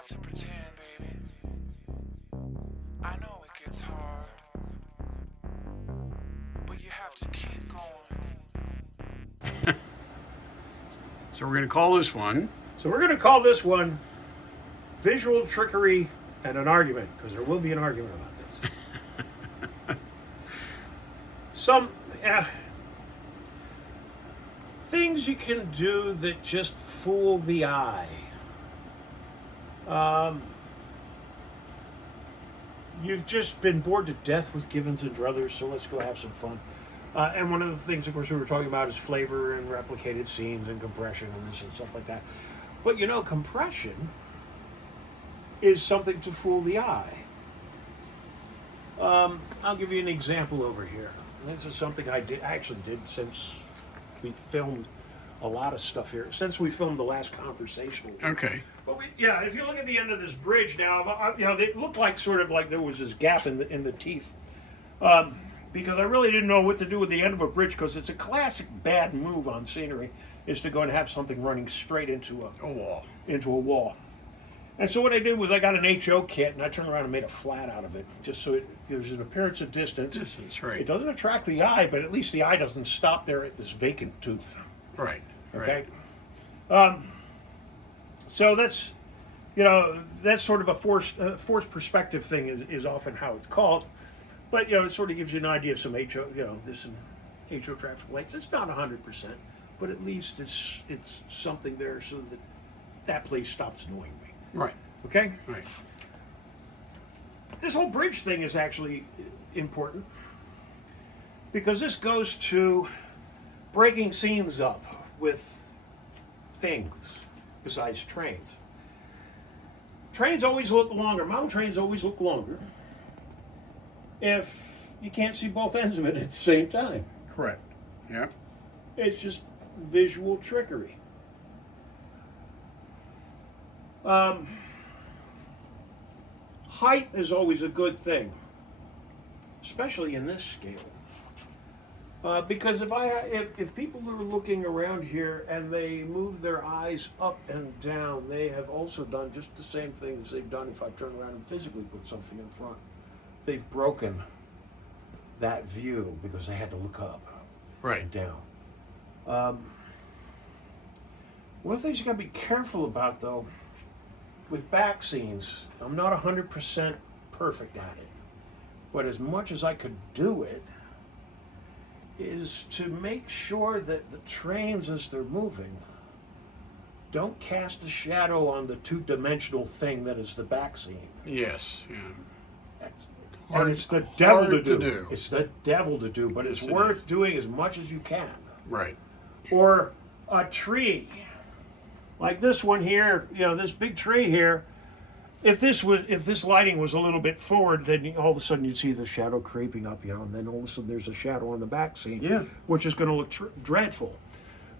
have to pretend, baby. I know it gets hard, but you have to keep going. So we're going to call this one. So we're going to call this one Visual Trickery and an Argument, because there will be an argument about this. Some things you can do that just fool the eye. You've just been bored to death with Givens and Druthers, so let's go have some fun. And one of the things, of course, we were talking about is flavor and replicated scenes and compression and this and stuff like that. But you know, compression is something to fool the eye. I'll give you an example over here. This is something I actually did since we filmed a lot of stuff here. Since we filmed the last conversation. Okay. But if you look at the end of this bridge now, it looked like sort of like there was this gap in the teeth. Because I really didn't know what to do with the end of a bridge, because it's a classic bad move on scenery is to go and have something running straight into a wall. Into a wall. And so what I did was I got an HO kit and I turned around and made a flat out of it, just so there's an appearance of distance. Distance, right. It doesn't attract the eye, but at least the eye doesn't stop there at this vacant tooth. Right. Okay. So that's sort of a forced perspective thing is often how it's called. But it sort of gives you an idea of some HO. There's some HO traffic lights. It's not 100%, but at least it's something there so that place stops annoying me. Right. Okay. Right. This whole bridge thing is actually important because this goes to breaking scenes up with things besides trains. Trains always look longer. Model trains always look longer if you can't see both ends of it at the same time. Correct. Yeah. It's just visual trickery. Height is always a good thing, especially in this scale. Because if people are looking around here and they move their eyes up and down, they have also done just the same things they've done if I turn around and physically put something in front. They've broken that view because they had to look up and down. One of the things you got to be careful about, though, with back scenes, I'm not 100% perfect at it, but as much as I could do it, is to make sure that the trains, as they're moving, don't cast a shadow on the two-dimensional thing that is the back scene. Yes. Yeah. And it's the devil to do. do. It's the devil to do, but it's worth doing as much as you can. Right. Or a tree, like this one here. This big tree here. If this lighting was a little bit forward, then all of a sudden you'd see the shadow creeping up, and then all of a sudden there's a shadow on the back scene, which is going to look dreadful.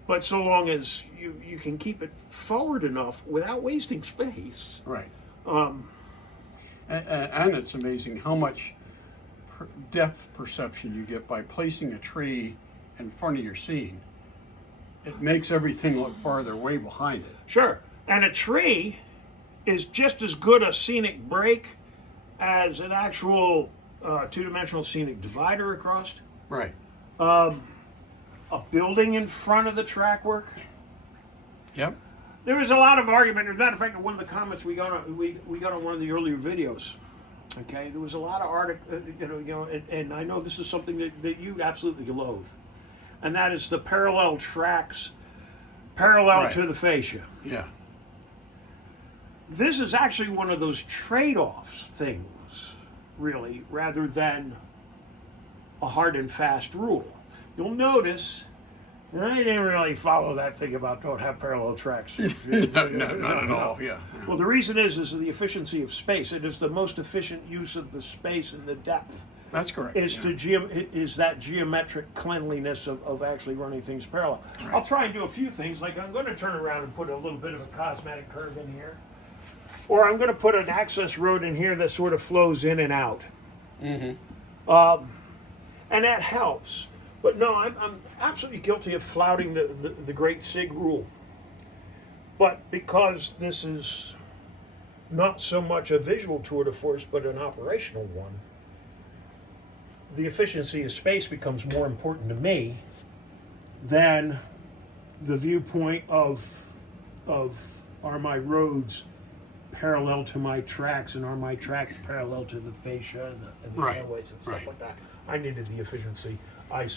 But so long as you can keep it forward enough without wasting space. Right. And it's amazing how much depth perception you get by placing a tree in front of your scene. It makes everything look farther way behind it. Sure. And a tree is just as good a scenic break as an actual two-dimensional scenic divider across. Right. A building in front of the track work. Yep. There was a lot of argument. As a matter of fact, one of the comments we got on one of the earlier videos. Okay, there was a lot of and I know this is something that you absolutely loathe, and that is the parallel tracks, parallel to the fascia. Yeah. This is actually one of those trade-offs things, really, rather than a hard and fast rule. You'll notice, I didn't really follow that thing about don't have parallel tracks. No, not at all. Yeah. Well, the reason is the efficiency of space. It is the most efficient use of the space and the depth. That's correct. Is that geometric cleanliness of actually running things parallel. Right. I'll try and do a few things. Like I'm going to turn around and put a little bit of a cosmetic curve in here. Or I'm going to put an access road in here that sort of flows in and out. Mm-hmm. And that helps. But no, I'm absolutely guilty of flouting the great SIG rule. But because this is not so much a visual tour de force, but an operational one, the efficiency of space becomes more important to me than the viewpoint of are my roads parallel to my tracks, and are my tracks parallel to the fascia and the Right, airways and stuff right. like that. I needed the efficiency. I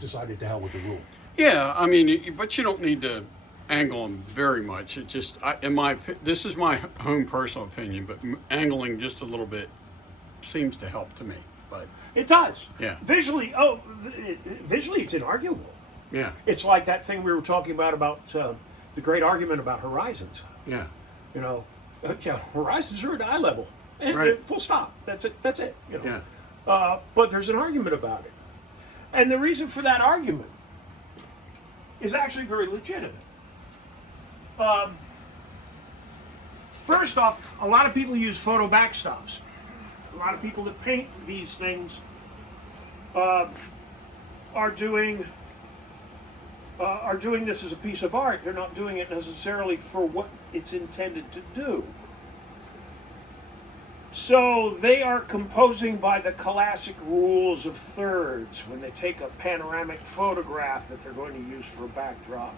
decided to hell with the rule. Yeah, I mean, but you don't need to angle them very much. It just, this is my own personal opinion, but angling just a little bit seems to help to me. But It does. Yeah. Visually, visually it's inarguable. yeah, It's like that thing we were talking about the great argument about horizons. yeah, You know, yeah, horizons are at eye level. And, Right. full stop. That's it. That's it. You know. yeah, But there's an argument about it. And the reason for that argument is actually very legitimate. First off, a lot of people use photo backstops. A lot of people that paint these things are doing this as a piece of art. They're not doing it necessarily for what it's intended to do. So they are composing by the classic rules of thirds when they take a panoramic photograph that they're going to use for a backdrop,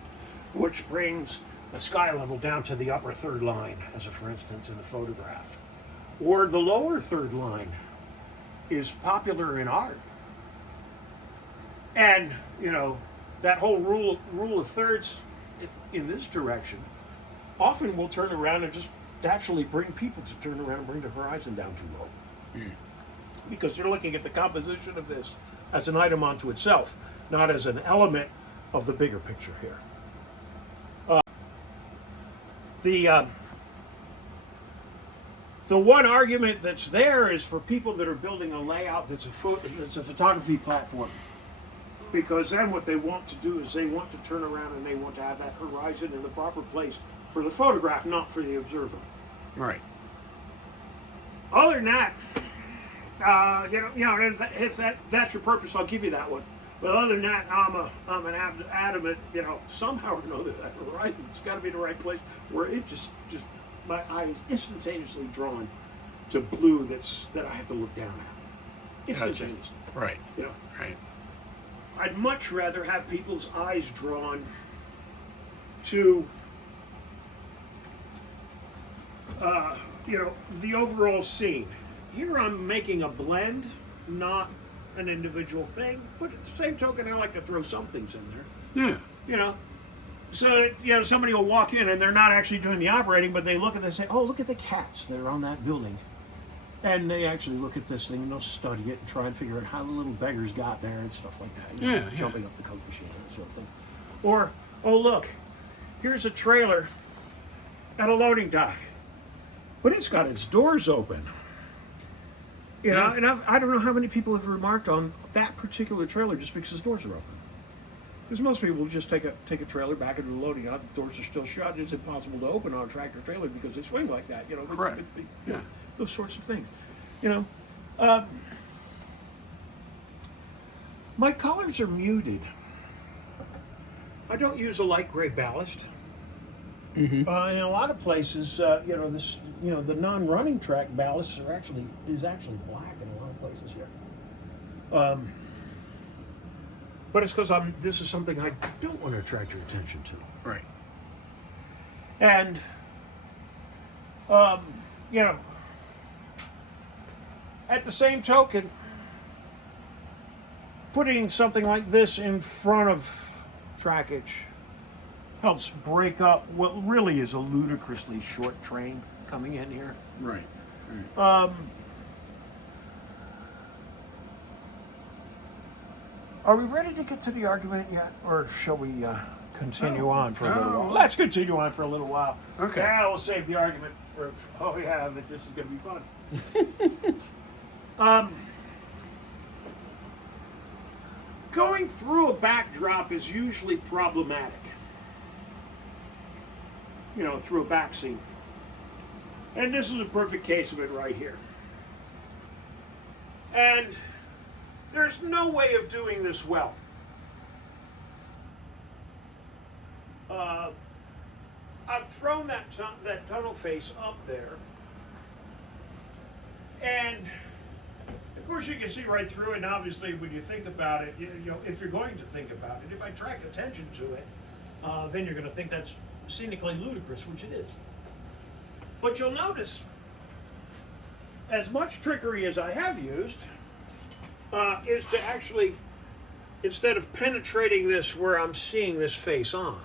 which brings a sky level down to the upper third line, as a for instance in the photograph. Or the lower third line is popular in art. And, you know, that whole rule of thirds in this direction often will turn around and just naturally bring people to turn around and bring the horizon down too low. Because you're looking at the composition of this as an item unto itself, not as an element of the bigger picture here. The one argument that's there is for people that are building a layout that's a photography platform. Because then what they want to do is they want to turn around and they want to have that horizon in the proper place for the photograph, not for the observer. right, Other than that, if that's your purpose, I'll give you that one. But other than that, I'm an adamant, somehow or another that horizon's got to be the right place where it just my eye is instantaneously drawn to blue that I have to look down at. Instantaneously. right, You know, right, I'd much rather have people's eyes drawn to the overall scene. Here I'm making a blend, not an individual thing, but at the same token I like to throw some things in there. yeah, So somebody will walk in and they're not actually doing the operating, but they look at this and say, oh, look at the cats that are on that building. And they actually look at this thing and they'll study it and try and figure out how the little beggars got there and stuff like that. Yeah. Jumping up the Coke machine and that sort of thing. Or, oh look, here's a trailer at a loading dock, but it's got its doors open. Yeah. And I don't know how many people have remarked on that particular trailer just because its doors are open. Because most people will just take a trailer back into the loading dock, the doors are still shut. It's impossible to open on a tractor trailer because they swing like that. Correct. Yeah. Those sorts of things. My colors are muted. I don't use a light gray ballast. In a lot of places, the non-running track ballasts is actually black in a lot of places here. But it's because this is something I don't want to attract your attention to. right, And, at the same token, putting something like this in front of trackage helps break up what really is a ludicrously short train coming in here. right, Are we ready to get to the argument yet, or shall we continue on for a little no. while? Let's continue on for a little while. Okay. Yeah, we'll save the argument for. Oh yeah, but this is going to be fun. Going through a backdrop is usually problematic. Through a back scene, and this is a perfect case of it right here. And there's no way of doing this well. I've thrown that tunnel face up there And of course, you can see right through it. And obviously, when you think about it, you know, if you're going to think about it, if I attract attention to it, then you're going to think that's scenically ludicrous, which it is. But you'll notice, as much trickery as I have used, is to actually, instead of penetrating this where I'm seeing this face on,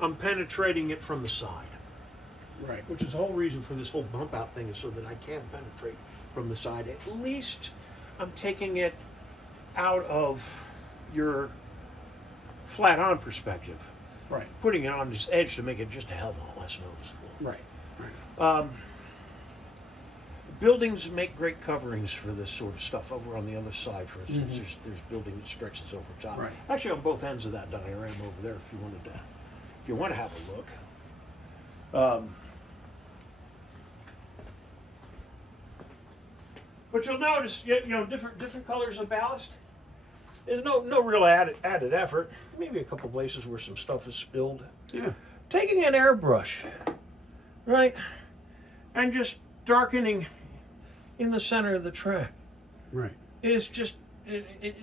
I'm penetrating it from the side. Right. Which is the whole reason for this whole bump out thing, is so that I can penetrate from the side. At least I'm taking it out of your flat on perspective. Right. Putting it on this edge to make it just a hell of a lot less noticeable. Right. Right. Buildings make great coverings for this sort of stuff. Over on the other side, for instance, there's building that stretches over top. Right. Actually, on both ends of that diagram over there, if you want to have a look. But you'll notice, you know, different colors of ballast. There's no real added effort. Maybe a couple places where some stuff is spilled. Yeah. Taking an airbrush, right, and just darkening in the center of the track. Right. It's just it's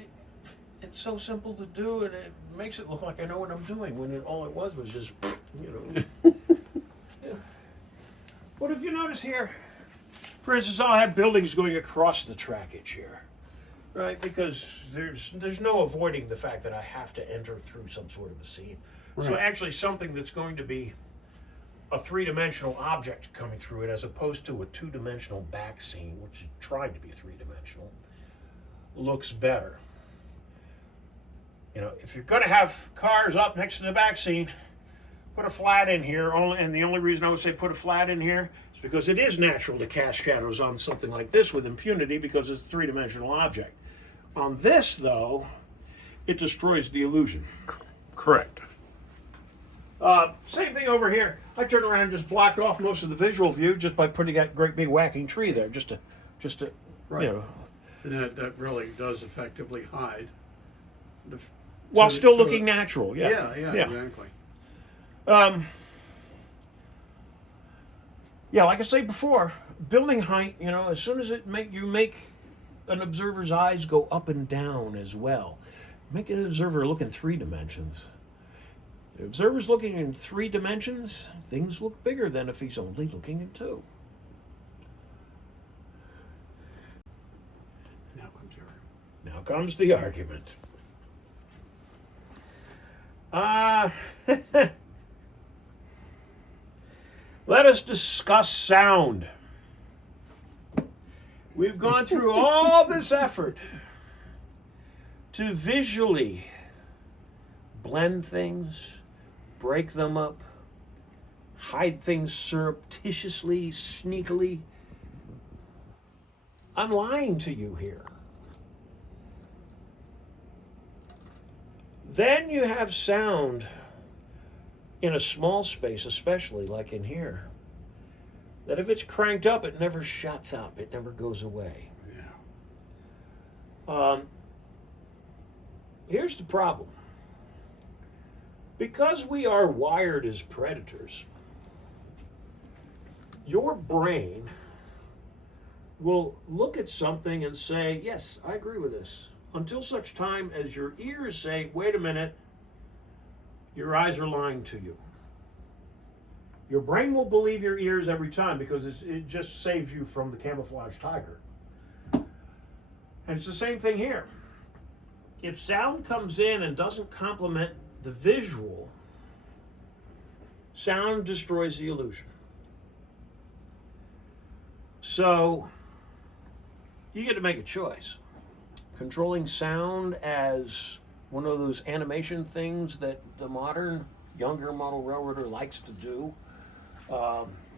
so simple to do, and it makes it look like I know what I'm doing, when all it was just, you know. Yeah. But if you notice here, for instance, I'll have buildings going across the trackage here, right? Because there's no avoiding the fact that I have to enter through some sort of a scene. Right. So actually something that's going to be a three-dimensional object coming through it, as opposed to a two-dimensional back scene, which is trying to be three-dimensional, looks better. You know, if you're going to have cars up next to the back scene, put a flat in here. And the only reason I would say put a flat in here is because it is natural to cast shadows on something like this with impunity, because it's a three-dimensional object. On this, though, it destroys the illusion. Correct. Same thing over here. I turned around and just blocked off most of the visual view just by putting that great big whacking tree there, just to Right. you know. And that really does effectively hide the. While still looking natural, yeah. Yeah, exactly. Yeah, like I said before, building height, you know, as soon as you make an observer's eyes go up and down as well. Make an observer look in 3 dimensions. If the observer's looking in 3 dimensions, things look bigger than if he's only looking in 2. Now comes the argument. Let us discuss sound. We've gone through all this effort to visually blend things, break them up, hide things surreptitiously, sneakily. I'm lying to you here. Then you have sound in a small space, especially like in here, that if it's cranked up, it never shuts up, it never goes away. Yeah. Here's the problem. Because we are wired as predators, your brain will look at something and say, yes, I agree with this, until such time as your ears say, wait a minute, your eyes are lying to you. Your brain will believe your ears every time, because it just saves you from the camouflage tiger. And it's the same thing here. If sound comes in and doesn't complement the visual, sound destroys the illusion. So you get to make a choice. Controlling sound as one of those animation things that the modern, younger model railroader likes to do,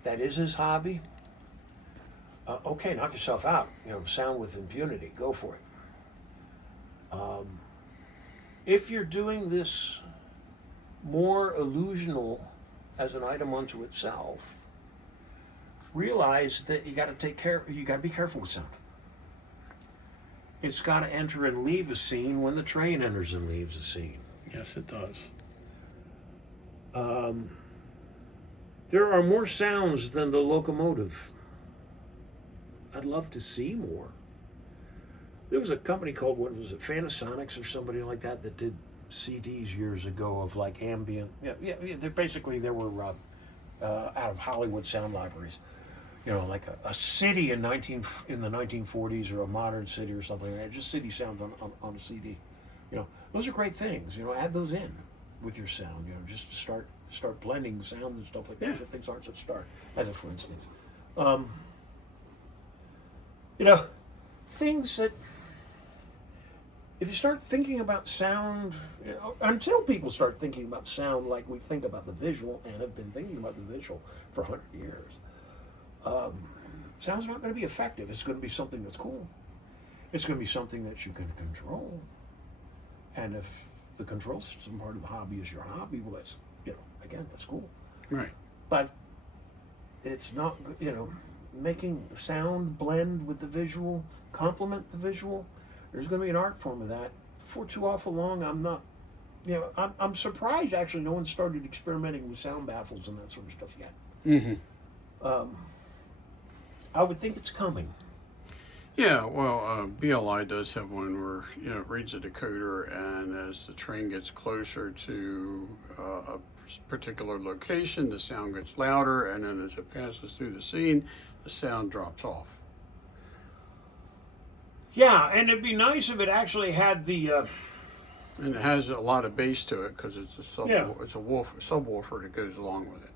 that is his hobby. Okay, knock yourself out. You know, sound with impunity. Go for it. If you're doing this more illusional as an item unto itself, realize that you got to be careful with sound. It's got to enter and leave a scene when the train enters and leaves a scene. Yes, it does. There are more sounds than the locomotive. I'd love to see more. There was a company called, what was it, Fantasonics or somebody like that did CDs years ago of like ambient. Yeah. They were out of Hollywood sound libraries. You know, like a city in the 1940s, or a modern city or something like that. Just city sounds on a CD. You know, those are great things. You know, add those in with your sound. You know, just to start blending sound and stuff like that. Yeah. Things aren't such start, as a for instance. You know, things that, if you start thinking about sound, you know, until people start thinking about sound like we think about the visual, and have been thinking about the visual for 100 years, sound's not going to be effective. It's going to be something that's cool. It's going to be something that you can control. And if the control system part of the hobby is your hobby, well, that's, you know, again, that's cool. Right. But it's not, you know, making sound blend with the visual, complement the visual. There's going to be an art form of that. For too awful long, I'm not, you know, I'm surprised actually no one started experimenting with sound baffles and that sort of stuff yet. Mm-hmm. I would think it's coming. Yeah, well, BLI does have one where, you know, it reads a decoder, and as the train gets closer to a particular location, the sound gets louder, and then as it passes through the scene, the sound drops off. Yeah, and it'd be nice if it actually had the. And it has a lot of bass to it because it's a Yeah. subwoofer that goes along with it.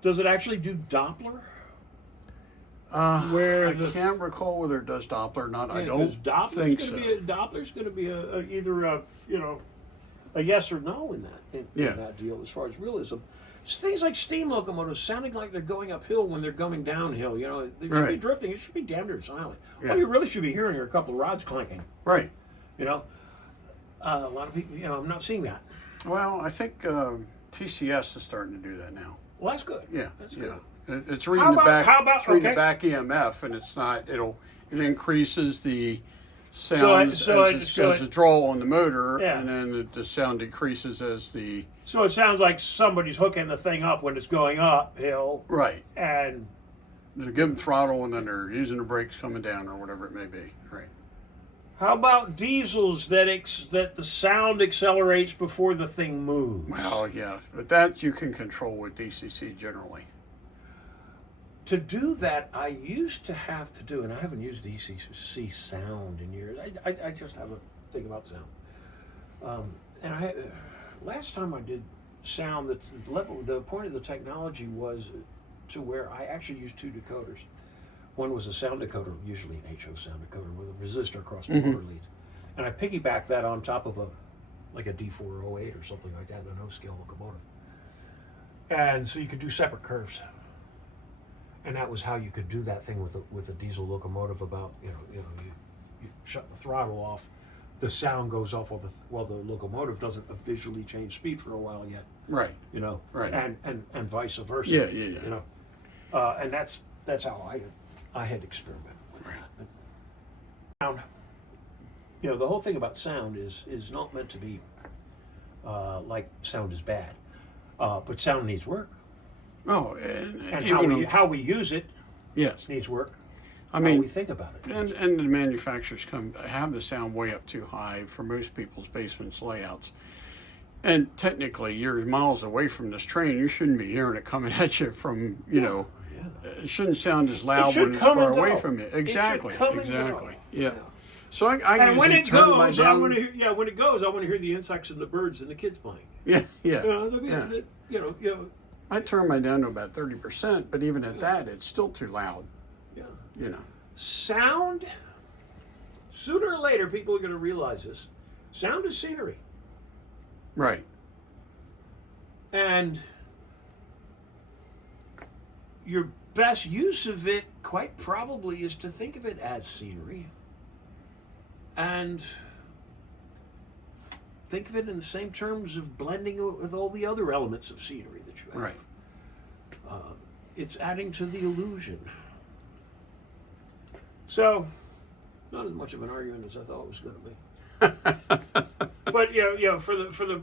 Does it actually do Doppler? I can't recall whether it does Doppler or not. I don't think so. Doppler's going to be either a, you know, a yes or no in that deal as far as realism. It's things like steam locomotives sounding like they're going uphill when they're going downhill. You know, they should be drifting. It should be damn near silent. Yeah. All you really should be hearing are a couple of rods clanking. Right. You know, a lot of people. You know, I'm not seeing that. Well, I think TCS is starting to do that now. Well, that's good. Yeah. That's yeah. good. It's reading the back. It's reading okay. the back EMF, and it's not. It increases the sound as the draw on the motor, Yeah. and then the sound decreases as the. So it sounds like somebody's hooking the thing up when it's going uphill. Right. And They're giving throttle, and then they're using the brakes coming down, or whatever it may be. Right. how about diesels that the sound accelerates before the thing moves? Well, yeah, but that you can control with DCC generally. To do that, I used to have to do, and I haven't used DCC sound in years. I just have a thing about sound. And last time I did sound, the point of the technology was to where I actually used two decoders. One was a sound decoder, usually an HO sound decoder with a resistor across the motor leads. And I piggybacked that on top of a D408 or something like that, an O-scale locomotive. And so you could do separate curves. And that was how you could do that thing with a diesel locomotive. About you shut the throttle off, the sound goes off while the locomotive doesn't visually change speed for a while yet. Right. You know. Right. And vice versa. Yeah. You know, and that's how I had experimented with that. But sound. You know, the whole thing about sound is not meant to be like sound is bad, but sound needs work. Oh, And how we use it yes needs work. I mean, how we think about it. And the manufacturers have the sound way up too high for most people's basements layouts. And technically, you're miles away from this train. You shouldn't be hearing it coming at you from, you know, it shouldn't sound as loud when it's far away from you. Exactly. Yeah. So I usually turn my down. when it goes, I want to hear the insects and the birds and the kids playing. Yeah. I turn mine down to about 30%, but even at that, it's still too loud. Yeah. You know. Sound, sooner or later, people are going to realize this. Sound is scenery. Right. And your best use of it, quite probably, is to think of it as scenery. And think of it in the same terms of blending it with all the other elements of scenery that you have. Right. It's adding to the illusion. So, not as much of an argument as I thought it was going to be. But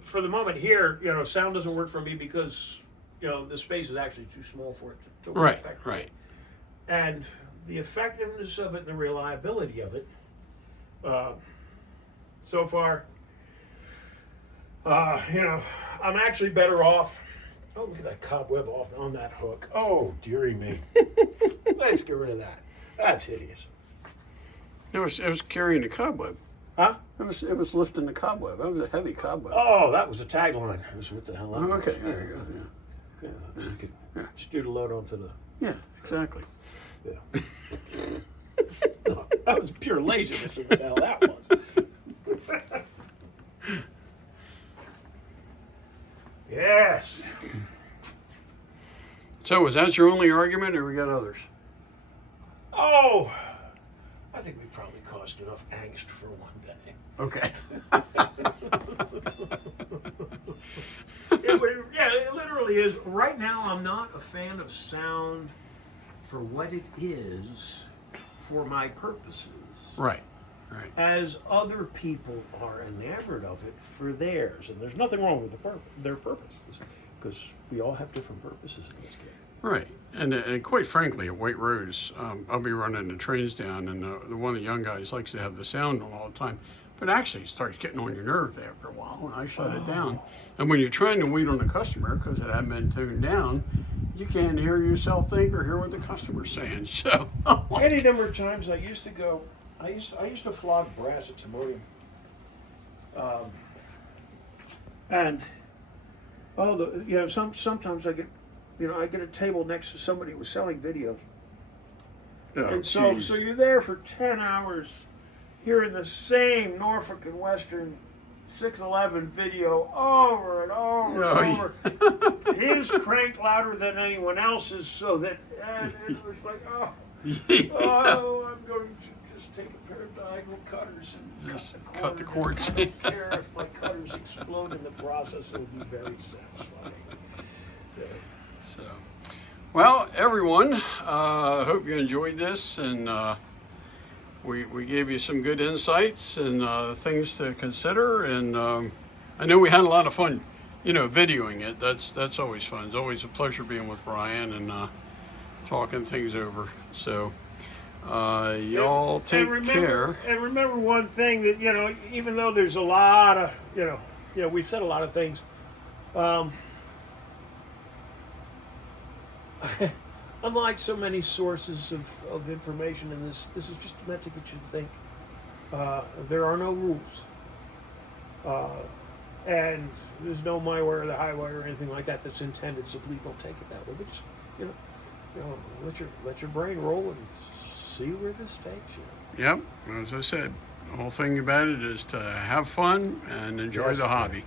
for the moment here, sound doesn't work for me because the space is actually too small for it to work effectively. Right. And the effectiveness of it and the reliability of it, so far, I'm actually better off. Oh, look at that cobweb off on that hook. Oh, dearie me. Let's get rid of that. That's hideous. It was carrying the cobweb. Huh? It was lifting the cobweb. That was a heavy cobweb. Oh, that was a tagline. That was what the hell that was. Okay, there you go. Yeah. Yeah, so you could steer the load onto the. Yeah, exactly. Yeah. No, that was pure laziness. What the hell that was. Yes. So was that your only argument, or we got others? Oh, I think we probably caused enough angst for one day. Okay. It literally is. Right now, I'm not a fan of sound for what it is for my purposes. Right. Right. As other people are enamored of it for theirs. And there's nothing wrong with their purposes, because we all have different purposes in this game. Right. And quite frankly, at White Rose, I'll be running the trains down, and the one of the young guys likes to have the sound on all the time. But actually, it starts getting on your nerves after a while, and I shut it down. And when you're trying to wait on the customer, because it hadn't been tuned down, you can't hear yourself think or hear what the customer's saying. So any number of times I used to go, I used to flog brass at Timonium. Sometimes I get a table next to somebody who was selling videos. Oh, And so geez. you're there for 10 hours hearing the same Norfolk and Western 611 video over and over and over. His cranked louder than anyone else's, so that and it was like, I'm going to just take a pair of diagonal cutters and Just cut the cords. I don't care if my cutters explode in the process. It will be very satisfying. Yeah. So, well, everyone, hope you enjoyed this, and we gave you some good insights and things to consider. And I know we had a lot of fun, videoing it. That's always fun. It's always a pleasure being with Brian and talking things over. So, y'all take care. And remember one thing that, even though there's a lot of, we've said a lot of things. Unlike so many sources of information in this is just meant to get you to think. There are no rules. And there's no my way or the highway or anything like that that's intended, so please don't take it that way. But just, let your brain roll and see where this takes you. Yep, as I said, the whole thing about it is to have fun and enjoy Yes, the sir. hobby.